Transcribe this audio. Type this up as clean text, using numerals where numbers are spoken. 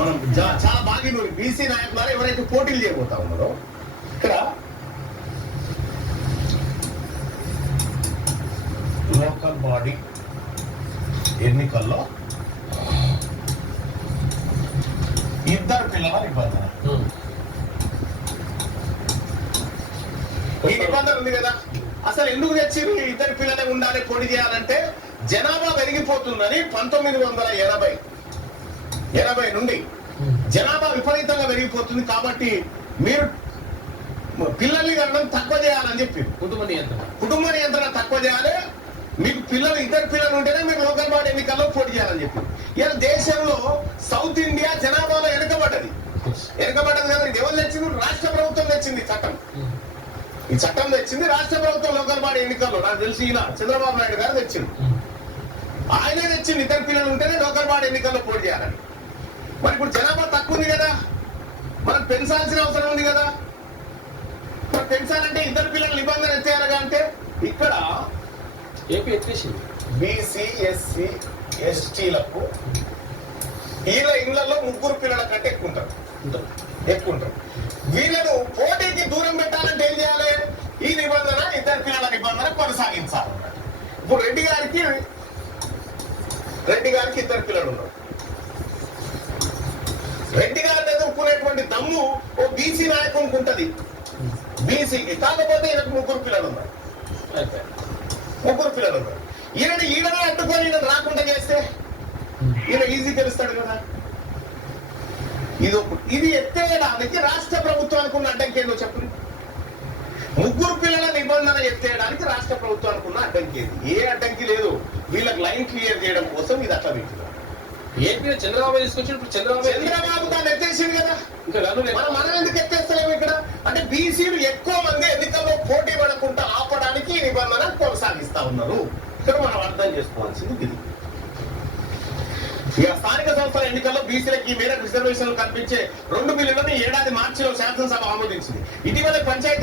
మనం చాలా బాగా బీసీ నాయకులారా ఎవరైతే పోటీలు చేయబోతా ఉన్నారో ఇక్కడ లోకల్ బాడీ ఎన్నికల్లో ఇద్దరు పిల్లల నిబంధన. ఈ నిబంధన ఉంది కదా, అసలు ఎందుకు తెచ్చింది ఇద్దరు పిల్లలే ఉండాలి పోటీ చేయాలంటే జనాభా పెరిగిపోతుందని 1980 నుండి జనాభా విపరీతంగా పెరిగిపోతుంది కాబట్టి మీరు పిల్లల్ని కనడం తక్కువ చేయాలని చెప్పి కుటుంబ నియంత్రణ తక్కువ చేయాలి, మీకు ఇద్దరు పిల్లలు ఉంటేనే మీరు లోకల్ బాడీ ఎన్నికల్లో పోటీ చేయాలని చెప్పి. ఇలా దేశంలో సౌత్ ఇండియా జనాభాలో వెనుకబడ్డది కదా. ఇది ఎవరు తెచ్చింది? రాష్ట్ర ప్రభుత్వం తెచ్చింది చట్టం. ఈ చట్టం తెచ్చింది రాష్ట్ర ప్రభుత్వం లోకల్ బాడీ ఎన్నికల్లో. నాకు తెలిసి ఈయన చంద్రబాబు నాయుడు గారు తెచ్చింది. ఆయనే తెచ్చింది ఇద్దరు పిల్లలు ఉంటేనే లోకల్ బాడీ ఎన్నికల్లో పోటీ చేయాలని. మరి ఇప్పుడు జనాభా తక్కువ ఉంది కదా, మనం పెంచాల్సిన అవసరం ఉంది కదా. మరి పెంచాలంటే ఇద్దరు పిల్లల నిబంధన ఎత్తేయాలిగా. అంటే ఇక్కడ ఏపీ ఎత్తేసింది. బీసీ ఎస్సీ ఎస్టీలకు వీళ్ళ ఇళ్లలో 3 పిల్లల కంటే ఎక్కువ ఉంటారు. వీళ్ళను పోటీకి దూరం పెట్టాలంటే ఏం చేయాలి? ఈ నిబంధన ఇద్దరు పిల్లల నిబంధన కొనసాగించాలి. ఇప్పుడు రెడ్డి గారికి ఇద్దరు పిల్లలు ఉన్నారు. రెడ్డి గారిని ఎదుర్కొనేటువంటి దమ్ము ఓ బీసీ నాయకునికి ఉంటది. బీసీకి కాకపోతే ఈయనకు 3 పిల్లలు ఉన్నారు. ఈయననే అడ్డుకొని ఈయన రాకుండా చేస్తే ఈయన ఈజీ తెలుస్తాడు కదా. ఇది ఎత్తేయడానికి రాష్ట్ర ప్రభుత్వానికి ఉన్న అడ్డంకి ఏందో చెప్పండి. 3 పిల్లల నిబంధన ఎత్తేయడానికి రాష్ట్ర ప్రభుత్వానికి ఉన్న అడ్డంకి ఏంది? ఏ అడ్డంకి లేదు. వీళ్ళకి లైన్ క్లియర్ చేయడం కోసం ఇది అట్లా పెట్టింది. ఏపీలో చంద్రబాబు తీసుకొచ్చి చంద్రబాబు దాన్ని ఎత్తేసింది కదా. మనం ఎందుకు ఎత్తేస్తలేము ఇక్కడ? అంటే బీసీలు ఎక్కువ మంది ఎన్నికల్లో పోటీ పడకుండా ఆపడానికి ఈ నిబంధన కొనసాగిస్తా ఉన్నారు. ఇక్కడ మనం అర్థం చేసుకోవాల్సింది ఇది. ఇక స్థానిక సంస్థల ఎన్నికల్లో బీసీలకు ఈ మేరకు రిజర్వేషన్లు కల్పించే 2 బిల్లులను ఏడాది మార్చిలో శాసనసభ ఆమోదించింది. ఇటీవల పంచాయతీ